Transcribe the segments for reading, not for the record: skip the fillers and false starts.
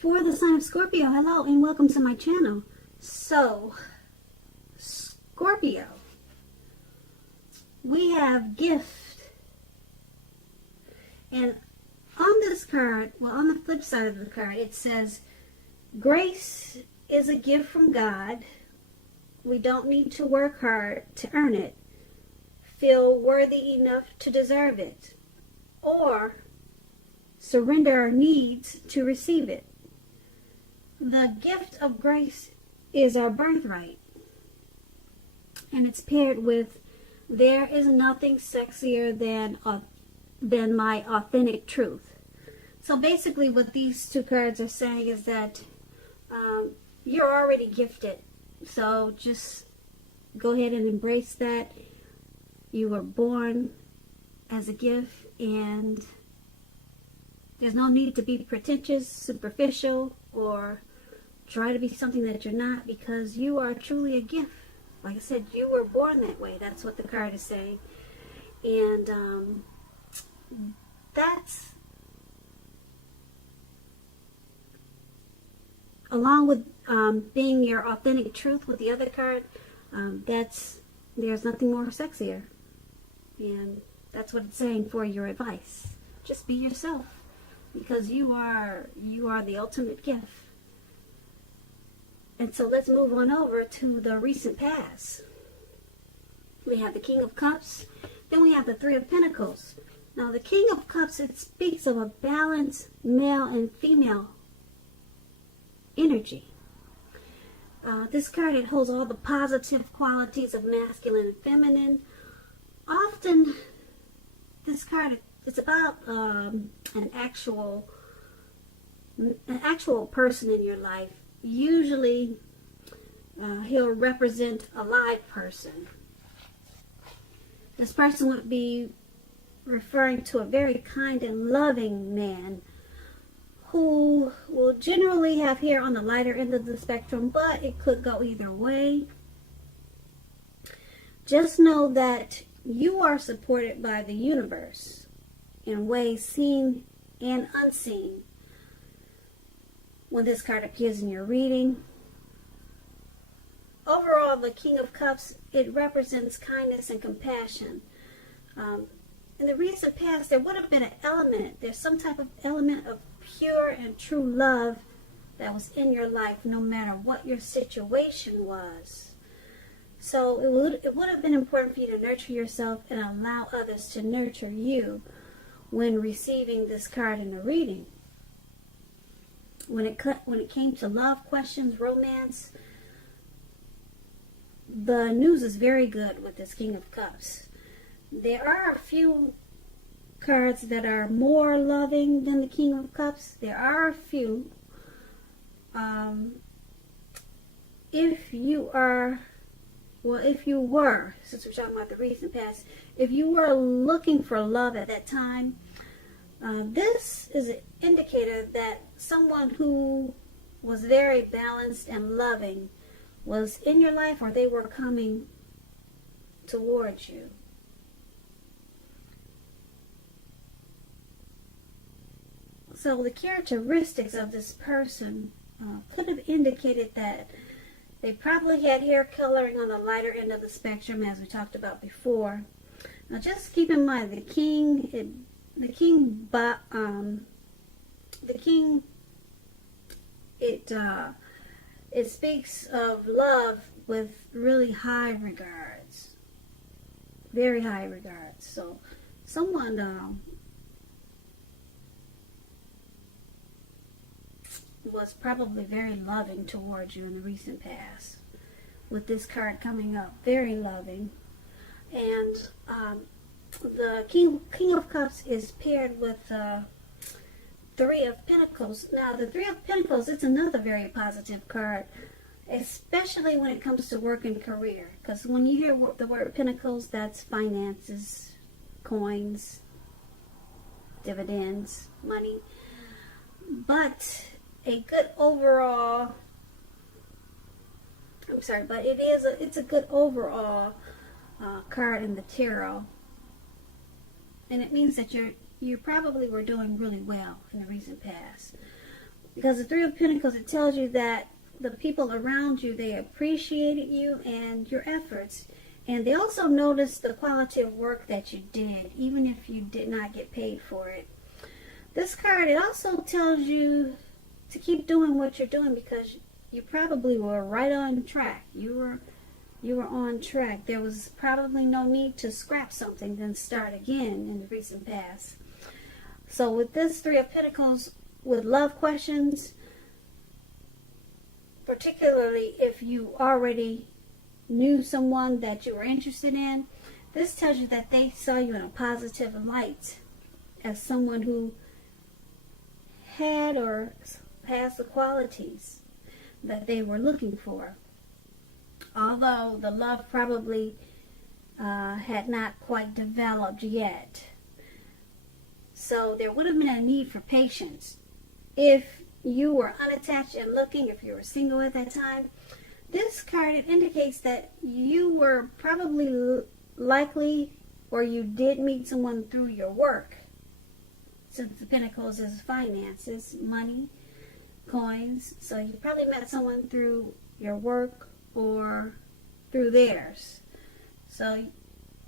For the sign of Scorpio, hello and welcome to my channel. So, Scorpio, we have gift. And on this card, well, on the flip side of the card, it says, grace is a gift from God. We don't need to work hard to earn it, feel worthy enough to deserve it, or surrender our needs to receive it. The gift of grace is our birthright, and it's paired with, there is nothing sexier than my authentic truth. So basically what these two cards are saying is that you're already gifted. So just go ahead and embrace that. You were born as a gift, and there's no need to be pretentious, superficial, or try to be something that you're not, because you are truly a gift. Like I said, you were born that way. That's what the card is saying. And that's, along with being your authentic truth with the other card, there's nothing more sexier. And that's what it's saying for your advice. Just be yourself, because you are the ultimate gift. And so let's move on over to the recent past. We have the King of Cups, then we have the Three of Pentacles. Now the King of Cups, it speaks of a balanced male and female energy. This card, it holds all the positive qualities of masculine and feminine. Often this card, it's about an actual person in your life. Usually he'll represent a live person. This person would be referring to a very kind and loving man who will generally have hair on the lighter end of the spectrum, but it could go either way. Just know that you are supported by the universe in ways seen and unseen. When this card appears in your reading, overall, the King of Cups, it represents kindness and compassion. In the recent past, there would have been an element, there's some type of element of pure and true love that was in your life, no matter what your situation was. So it would have been important for you to nurture yourself and allow others to nurture you when receiving this card in a reading. When it came to love questions, romance, the news is very good with this King of Cups. There are a few cards that are more loving than the King of Cups. There are a few. If you were, since we're talking about the recent past, if you were looking for love at that time, this is an indicator that someone who was very balanced and loving was in your life, or they were coming towards you. So the characteristics of this person could have indicated that they probably had hair coloring on the lighter end of the spectrum, as we talked about before. Now just keep in mind, the king, it speaks of love with really high regards, very high regards. So someone was probably very loving towards you in the recent past, with this card coming up, very loving. And the King of Cups is paired with Three of Pentacles. Now the Three of Pentacles, it's another very positive card, especially when it comes to work and career, because when you hear the word Pentacles, that's finances, coins, dividends, money. But a good overall, it's a good overall card in the tarot, and it means that you probably were doing really well in the recent past. Because the Three of Pentacles, it tells you that the people around you, they appreciated you and your efforts. And they also noticed the quality of work that you did, even if you did not get paid for it. This card, it also tells you to keep doing what you're doing because you probably were right on track. You were on track. There was probably no need to scrap something, then start again in the recent past. So with this Three of Pentacles, with love questions, particularly if you already knew someone that you were interested in, this tells you that they saw you in a positive light as someone who had or has the qualities that they were looking for. Although the love probably had not quite developed yet. So there would have been a need for patience. If you were unattached and looking, if you were single at that time, this card, it indicates that you were probably likely, or you did meet someone through your work. Since the Pentacles is finances, money, coins. So you probably met someone through your work or through theirs. So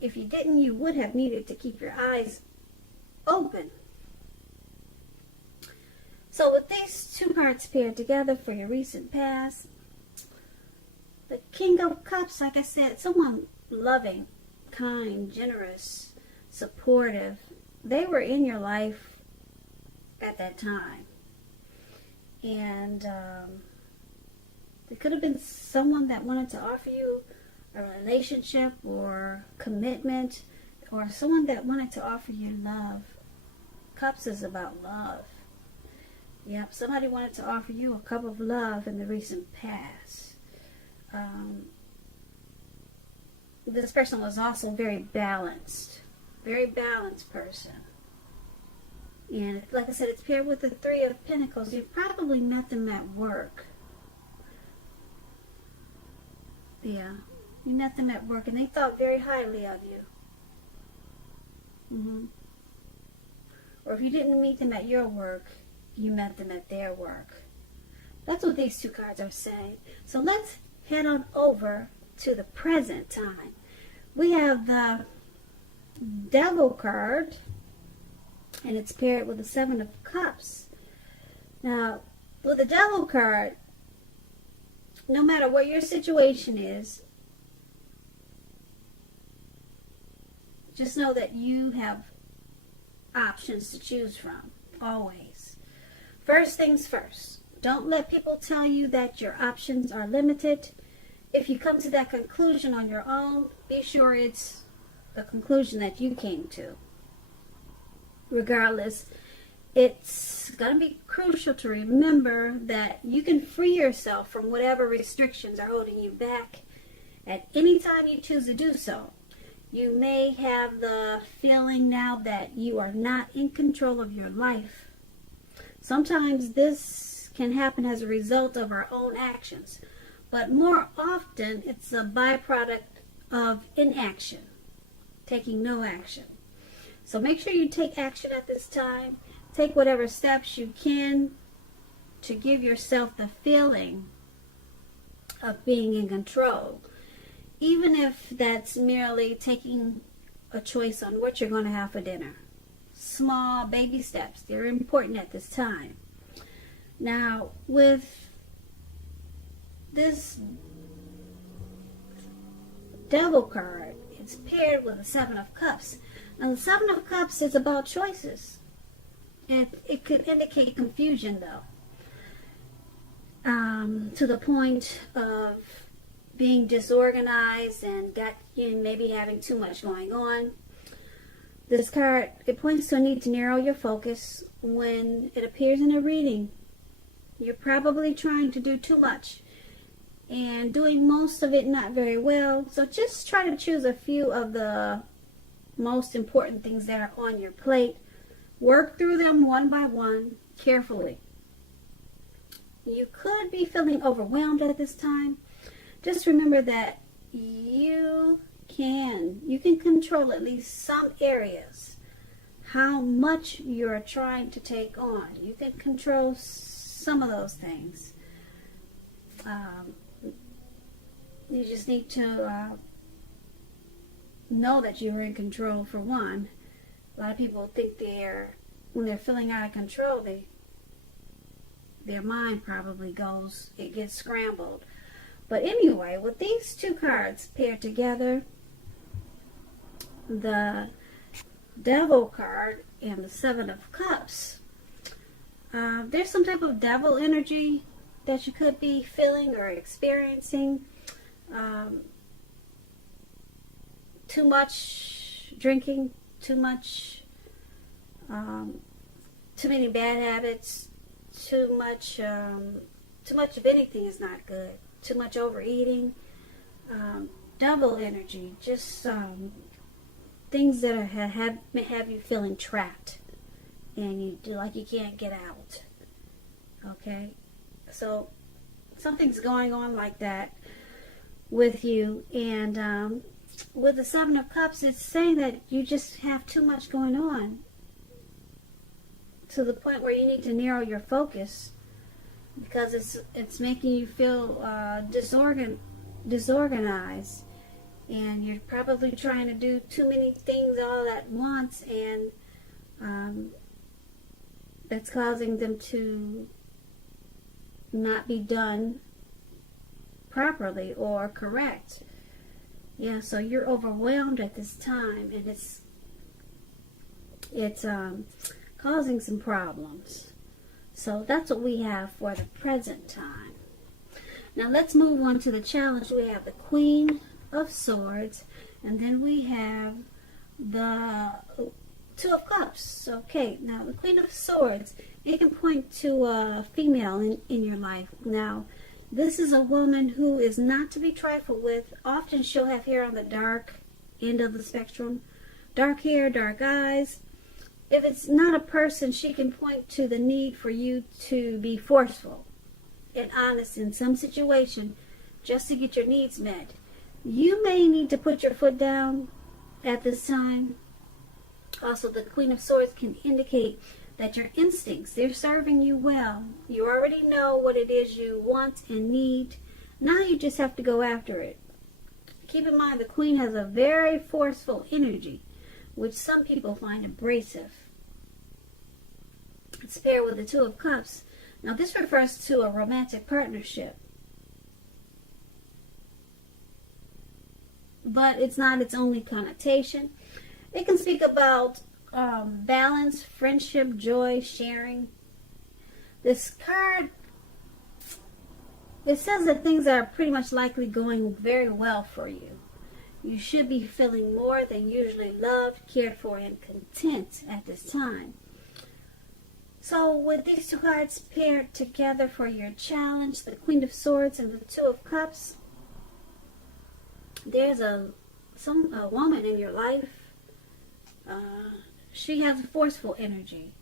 if you didn't, you would have needed to keep your eyes open. So with these two cards paired together for your recent past, the King of Cups, like I said, someone loving, kind, generous, supportive. They were in your life at that time. And it could have been someone that wanted to offer you a relationship or commitment, or someone that wanted to offer you love. Cups is about love. Yep, somebody wanted to offer you a cup of love in the recent past. This person was also very balanced person. And like I said, it's paired with the Three of Pentacles. You probably met them at work. Yeah, you met them at work and they thought very highly of you. Or if you didn't meet them at your work, you met them at their work. That's what these two cards are saying. So let's head on over to the present time. We have the Devil card, and it's paired with the Seven of Cups. Now, with the Devil card, no matter what your situation is, just know that you have options to choose from, always. First things first, don't let people tell you that your options are limited. If you come to that conclusion on your own, be sure it's the conclusion that you came to. Regardless, it's going to be crucial to remember that you can free yourself from whatever restrictions are holding you back at any time you choose to do so. You may have the feeling now that you are not in control of your life. Sometimes this can happen as a result of our own actions, but more often it's a byproduct of inaction, taking no action. So make sure you take action at this time. Take whatever steps you can to give yourself the feeling of being in control. Even if that's merely taking a choice on what you're going to have for dinner. Small baby steps, they're important at this time. Now, with this Devil card, it's paired with the Seven of Cups. Now, the Seven of Cups is about choices. And it could indicate confusion, though. To the point of being disorganized and maybe having too much going on. This card, it points to a need to narrow your focus when it appears in a reading. You're probably trying to do too much and doing most of it not very well. So just try to choose a few of the most important things that are on your plate. Work through them one by one carefully. You could be feeling overwhelmed at this time. Just remember that you can control at least some areas, how much you're trying to take on. You can control some of those things. You just need to know that you're in control, for one. A lot of people think when they're feeling out of control, their mind probably it gets scrambled. But anyway, with these two cards paired together, the Devil card and the Seven of Cups, there's some type of devil energy that you could be feeling or experiencing. Too much drinking, too many bad habits, too much of anything is not good. Too much overeating, double energy, just things that have you feeling trapped, and you do like you can't get out. Okay, so something's going on like that with you, and with the Seven of Cups, it's saying that you just have too much going on, to the point where you need to narrow your focus, because it's making you feel disorganized, and you're probably trying to do too many things all at once, and that's causing them to not be done properly or correct. Yeah, so you're overwhelmed at this time, and it's causing some problems. So that's what we have for the present time. Now let's move on to the challenge. We have the Queen of Swords, and then we have the Two of Cups. Okay, now the Queen of Swords, it can point to a female in your life. Now, this is a woman who is not to be trifled with. Often she'll have hair on the dark end of the spectrum. Dark hair, dark eyes. If it's not a person, she can point to the need for you to be forceful and honest in some situation just to get your needs met. You may need to put your foot down at this time. Also, the Queen of Swords can indicate that your instincts, they're serving you well. You already know what it is you want and need. Now you just have to go after it. Keep in mind, the Queen has a very forceful energy, which some people find abrasive. It's paired with the Two of Cups. Now this refers to a romantic partnership, but it's not its only connotation. It can speak about balance, friendship, joy, sharing. This card, it says that things are pretty much likely going very well for you. You should be feeling more than usually loved, cared for, and content at this time. So with these two cards paired together for your challenge, the Queen of Swords and the Two of Cups, there's a woman in your life. She has a forceful energy.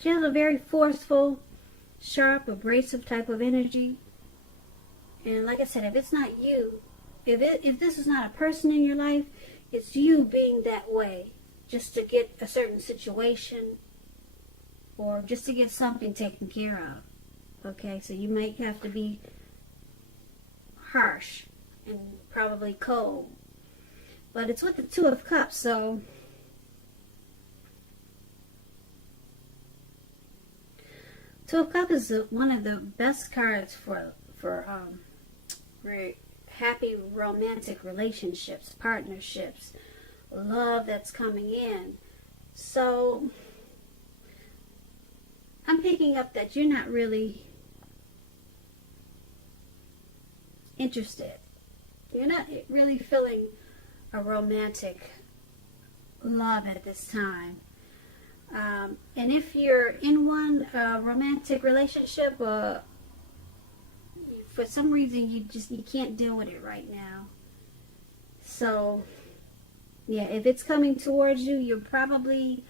She has a very forceful, sharp, abrasive type of energy. And like I said, if it's not you, if this is not a person in your life, it's you being that way just to get a certain situation or just to get something taken care of. Okay, so you might have to be harsh and probably cold. But it's with the Two of Cups, so Two of Cups is one of the best cards for happy romantic relationships, partnerships, love that's coming in. So I'm picking up that you're not really interested. You're not really feeling a romantic love at this time. And if you're in one romantic relationship, for some reason you can't deal with it right now. So yeah, if it's coming towards you, you'll probably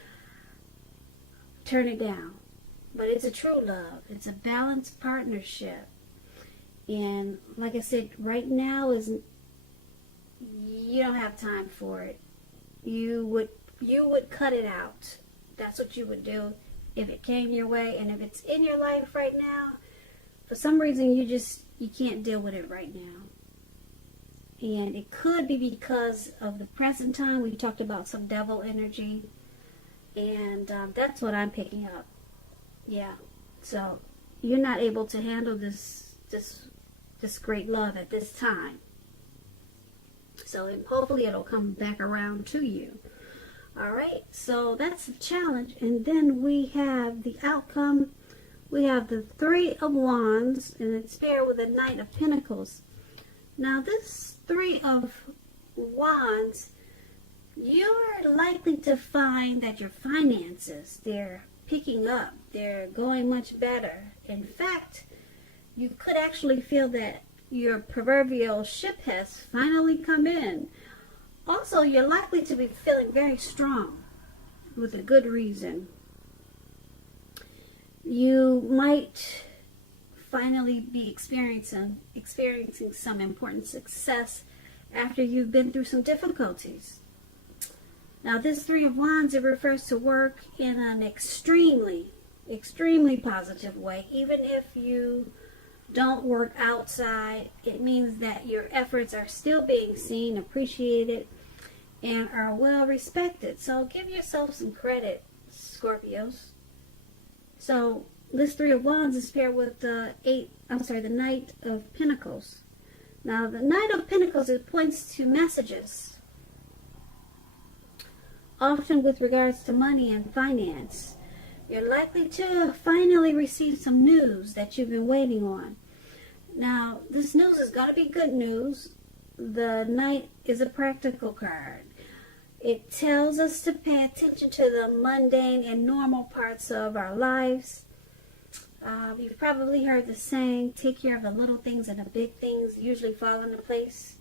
turn it down. But it's a true love. It's a balanced partnership. And like I said, right now you don't have time for it. You would you would cut it out. That's what you would do if it came your way. And if it's in your life right now, for some reason you can't deal with it right now. And it could be because of the present time. We talked about some devil energy. And that's what I'm picking up. Yeah. So you're not able to handle this great love at this time. So hopefully it'll come back around to you. All right. So that's the challenge. And then we have the outcome. We have the Three of Wands, and it's paired with the Knight of Pentacles. Now this Three of Wands, you're likely to find that your finances, they're picking up. They're going much better. In fact, you could actually feel that your proverbial ship has finally come in. Also, you're likely to be feeling very strong with a good reason. You might finally be experiencing some important success after you've been through some difficulties. Now, this Three of Wands, it refers to work in an extremely positive way. Even if you don't work outside, it means that your efforts are still being seen, appreciated, and are well respected. So give yourself some credit, Scorpios. So this Three of Wands is paired with the Knight of Pentacles. Now the Knight of Pentacles, it points to messages, often with regards to money and finance. You're likely to finally receive some news that you've been waiting on. Now, this news is going to be good news. The Knight is a practical card. It tells us to pay attention to the mundane and normal parts of our lives. You've probably heard the saying, take care of the little things and the big things usually fall into place.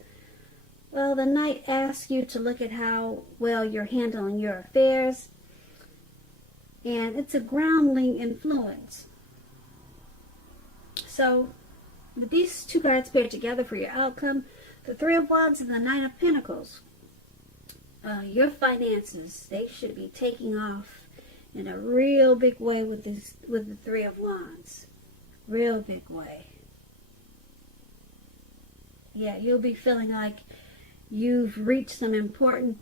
Well, the Knight asks you to look at how well you're handling your affairs. And it's a groundling influence. So, with these two cards paired together for your outcome, the Three of Wands and the Knight of Pentacles, your finances, they should be taking off in a real big way with the Three of Wands. Real big way. Yeah, you'll be feeling like you've reached some important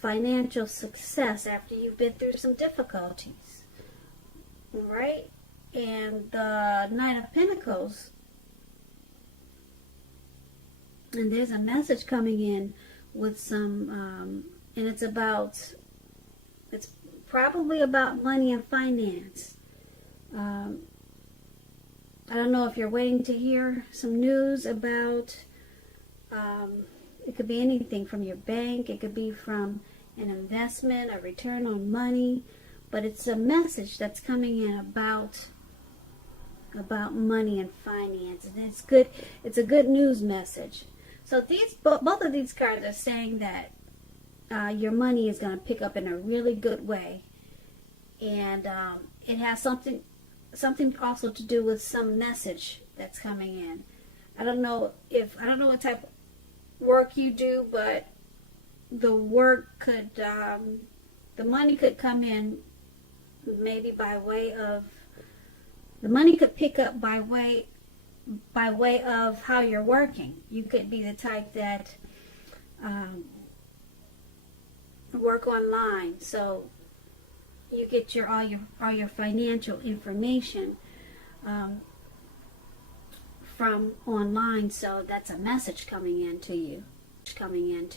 financial success after you've been through some difficulties. Right? And the Knight of Pentacles, and there's a message coming in with some, and it's probably about money and finance. I don't know if you're waiting to hear some news about, it could be anything from your bank, it could be from an investment, a return on money, but it's a message that's coming in about money and finance, and it's good. It's a good news message. So both of these cards are saying that your money is going to pick up in a really good way, and it has something also to do with some message that's coming in. I don't know what type of work you do, but the work could, the money could come in maybe by way of, the money could pick up by way of how you're working. You could be the type that work online, so you get all your financial information from online. So that's a message coming into you, coming in.